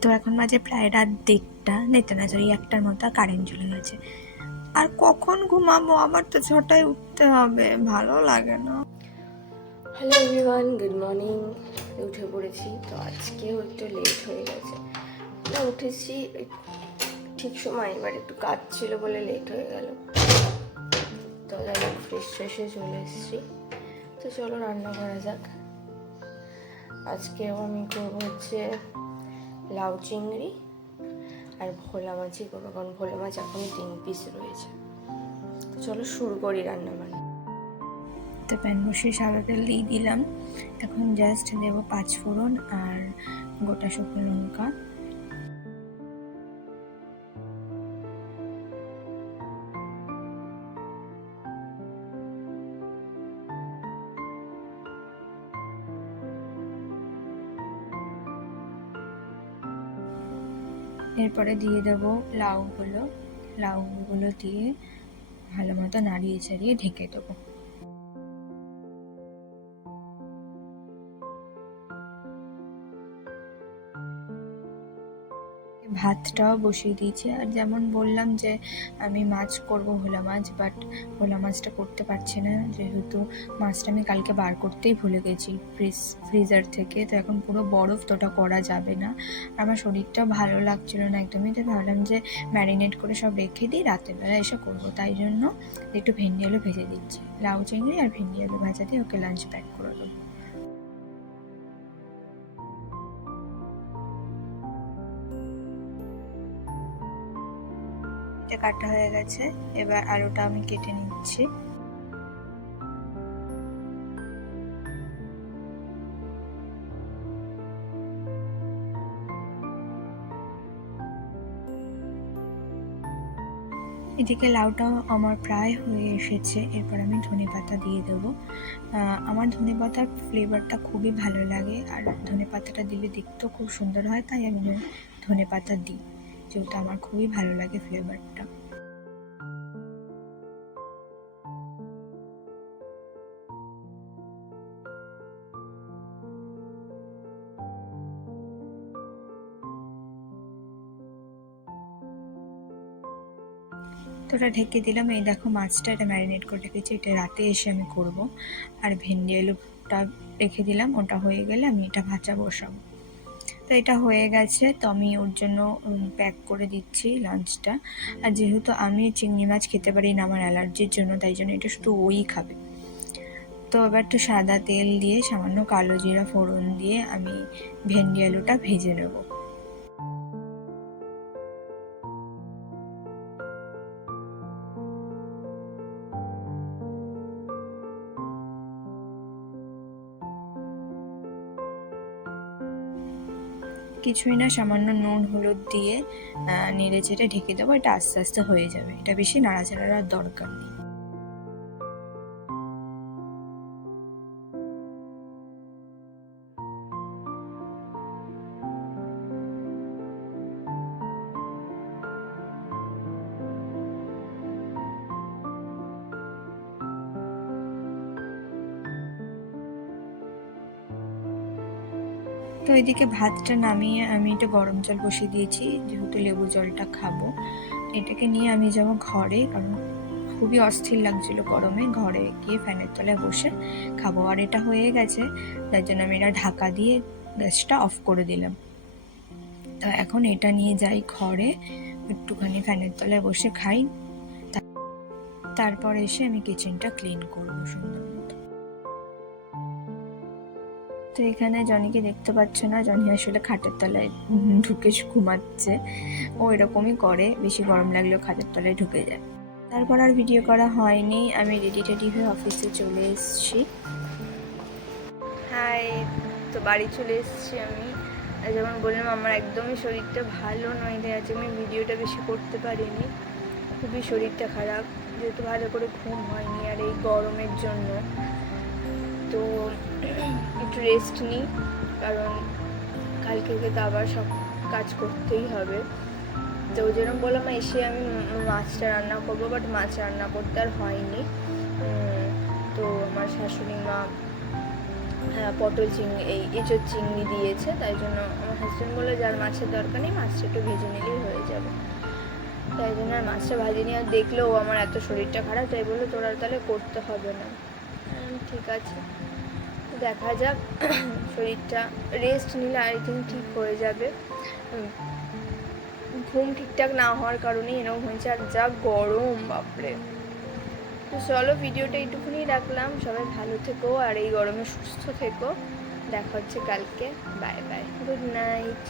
তো এখন বাজে প্রায় রাত 1:30, না সরি 1টার মতো, কারেন্ট চলে গেছে। আর কখন ঘুমাবো, আবার তো 6টায় উঠতে হবে, ভালো লাগে না। Hello everyone, good morning. উঠে পড়েছি, তো আজকেও একটু লেট হয়ে গেছে। না উঠেছি ঠিক সময়, এবার একটু কাজ ছিল বলে লেট হয়ে গেল। তো যাই হোক, ফ্রেশ ফ্রেশে চলে এসেছি। তো চলো রান্না করা যাক। আজকেও আমি করবো হচ্ছে লাউ চিংড়ি আর ভোলা মাছই করবো, কারণ ভোলা মাছ এখনই 3 পিস রয়েছে। তো চলো শুরু করি রান্না বান্না। তো প্যান বসিয়ে সাদা তেল দিয়ে দিলাম। এখন জাস্ট দেবো 5 ফোড়ন আর গোটা শুকনো লঙ্কা। এরপরে দিয়ে দেবো লাউগুলো দিয়ে ভালো মতো নাড়িয়ে চাড়িয়ে ঢেকে দেবো। ভাতটাও বসিয়ে দিয়েছি। আর যেমন বললাম যে আমি মাছ করব, ভোলা মাছ, বাট ভোলা মাছটা করতে পারছি না, যেহেতু মাছটা আমি কালকে বার করতেই ভুলে গেছি ফ্রিজার থেকে। তো এখন পুরো বরফ, তো ওটা করা যাবে না। আমার শরীরটাও ভালো লাগছিল না একদমই। তো ভাবলাম যে ম্যারিনেট করে সব রেখে দিই, রাতের বেলা এসে করবো। তাই জন্য একটু ভেন্ডি আলু ভেজে দিচ্ছি। লাউ চিংড়ি আর ভেন্ডি আলু ভাজা দিয়ে ওকে লাঞ্চ প্যাক করে দেবো। কাটা হয়ে গেছে, এবার আলুটা আমি কেটে নিচ্ছি। এদিকে লাউটাও আমার প্রায় হয়ে এসেছে। এরপর আমি ধনেপাতা দিয়ে দেবো। আমার ধনেপাতার ফ্লেভারটা খুবই ভালো লাগে, আর ধনেপাতাটা দিলে দেখতেও খুব সুন্দর হয়, তাই আমি ধনেপাতা দিই, যেহেতু আমার খুবই ভালো লাগে ফ্লেভারটা। তো ওটা ঢেকে দিলাম। এই দেখো মাছটা, এটা ম্যারিনেট করে রেখেছি, এটা রাতে এসে আমি করব। আর ভেন্ডি আলুটা রেখে দিলাম, ওটা হয়ে গেলে আমি এটা ভাজা বসাবো। তো এটা হয়ে গেছে, তো আমি ওর জন্য প্যাক করে দিচ্ছি লাঞ্চটা। আর যেহেতু আমি চিংড়ি মাছ খেতে পারি না আমার অ্যালার্জির জন্য, তাই জন্য এটা শুধু ওই খাবে। তো এবার একটু সাদা তেল দিয়ে সামান্য কালো জিরা ফোড়ন দিয়ে আমি ভেন্ডি আলুটা ভেজে নেব। কিছুই না, সামান্য নুন হলুদ দিয়ে নেড়ে চেড়ে ঢেকে দেবো। এটা আস্তে আস্তে হয়ে যাবে, এটা বেশি নাড়াচাড়ার দরকার নেই। তো এদিকে ভাতটা নামিয়ে আমি এটা গরম জল বসিয়ে দিয়েছি, যেহেতু লেবু জলটা খাবো। এটাকে নিয়ে আমি যাবো ঘরে, কারণ খুবই অস্থির লাগছিল গরমে। ঘরে গিয়ে ফ্যানের তলায় বসে খাবো। আর এটা হয়ে গেছে, তার জন্য আমি এটা ঢাকা দিয়ে গ্যাসটা অফ করে দিলাম। তো এখন এটা নিয়ে যাই ঘরে, একটুখানি ফ্যানের তলায় বসে খাই, তারপর এসে আমি কিচেনটা ক্লিন করবো সুন্দর মতো। তো এখানে জনিকে দেখতে পাচ্ছ না, জনি আসলে খাটের তলায় ঢুকে ঘুমাচ্ছে। ও এরকমই করে, বেশি গরম লাগলেও খাটের তলায় ঢুকে যায়। তারপর আর ভিডিও করা হয়নি। আমি রেডি টেডি হয়ে অফিসে চলে এসেছি। হাই, তো বাড়ি চলে এসেছি আমি। যেমন বললাম, আমার একদমই শরীরটা ভালো নয়, তাই আজকে আমি ভিডিওটা বেশি করতে পারিনি। খুবই শরীরটা খারাপ, যেহেতু ভালো করে ঘুম হয়নি আর এই গরমের জন্য। তো একটু রেস্ট নিই, কারণ কালকে তো আবার সব কাজ করতেই হবে। তো ওই জন্য বললাম এসে আমি মাছটা রান্না করবো, বাট মাছ রান্না করতে আর হয়নি। তো আমার শাশুড়ি মা হ্যাঁ পটল চিংড়ি এই এঁচোড় চিংড়ি দিয়েছে, তাই জন্য আমার হাজব্যান্ড বললো যার মাছের দরকার নেই, মাছটা একটু ভেজে নিলেই হয়ে যাবে। তাই জন্য আর মাছটা ভাজিনি। আর দেখলো ও আমার এত শরীরটা খারাপ, তাই বললো তোর আর তাহলে করতে হবে না। ঠিক আছে, দেখা যাক। শরীরটা রেস্ট নিলে আই থিঙ্ক ঠিক হয়ে যাবে। ঘুম ঠিকঠাক না হওয়ার কারণেই এরকম হয়েছে, আর যা গরম বাপরে। তো চলো ভিডিওটা এইটুকুনি রাখলাম, সবাই ভালো থেকো আর এই গরমে সুস্থ থেকো। দেখা হচ্ছে কালকে, বাই বাই, গুড নাইট।